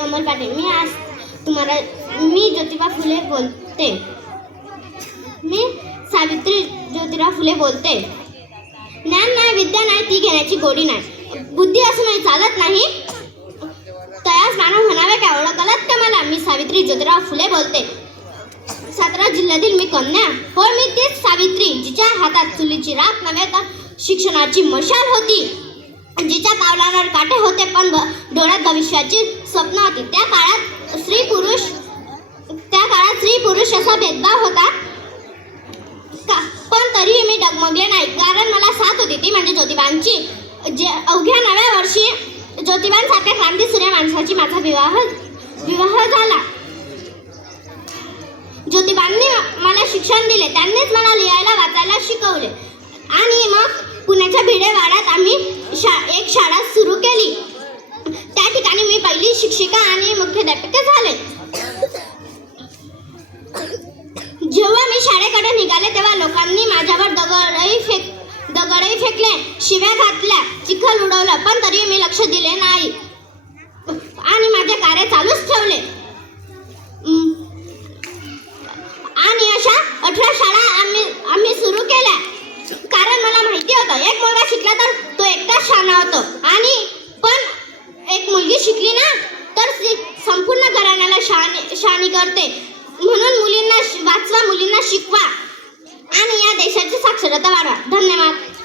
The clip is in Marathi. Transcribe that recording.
अमर पाटील मी आज तुम्हाला मी ज्योतिबा फुले बोलते. मी सावित्री ज्योतिबा फुले बोलते. ज्ञान नाही विद्या नाही ती घेण्याची गोडी नाही. बुद्धी असूनही म्हणजे चालत नाही. तयास मानव म्हणावे का ओळखलात का मला? मी सावित्री ज्योतिराव फुले बोलते. सातारा जिल्ह्यातील मी कन्या. हो मी तीच सावित्री जिच्या हातात चुलीची राख नव्हे तर शिक्षणाची मशाल होती. जिच्या पावलांवर काटे होते पण डोळ्यात भविष्याची स्वप्न होती. त्या काळात स्त्री पुरुष त्या काळात स्त्री पुरुष असा भेदभाव होता. का? पण तरीही मी डगमगले नाही. कारण मला साथ होती ती म्हणजे ज्योतिबांची. जे अवघ्या नव्या वर्षी ज्योतिबांसारख्या क्रांतीसूर्य माणसाची माझा विवाह विवाह झाला. ज्योतिबांनी मला शिक्षण दिले. त्यांनीच मला लिहायला वाचायला शिकवले. आणि मग पुण्याच्या भिडेवाड्यात आम्ही शा एक शाळा सुरू केली त्या ठिकाणी मी पहिली शिक्षिका आणि मुख्याध्यापिका जेव्हा मी शाळेकडे निघाले तेव्हा लोकांनी माझ्यावर दगडही फेक दगडही फेकले शिव्या घातल्या चिखल उडवलं पण तरी मी लक्ष दिले नाही. आणि माझे कार्य चालूच ठेवले. आणि अशा अठरा शाळा आम्ही आम्ही सुरू केल्या. कारण मला माहिती होतं एक मुलगा शिकला तर तो एकटाच शाणा होतो. आणि पण एक मुलगी शिकली ना तर ती संपूर्ण घराण्याला शाणी करते. म्हणून मुलींना वाचवा मुलींना शिकवा. आणि या देशाची साक्षरता वाढवा. धन्यवाद.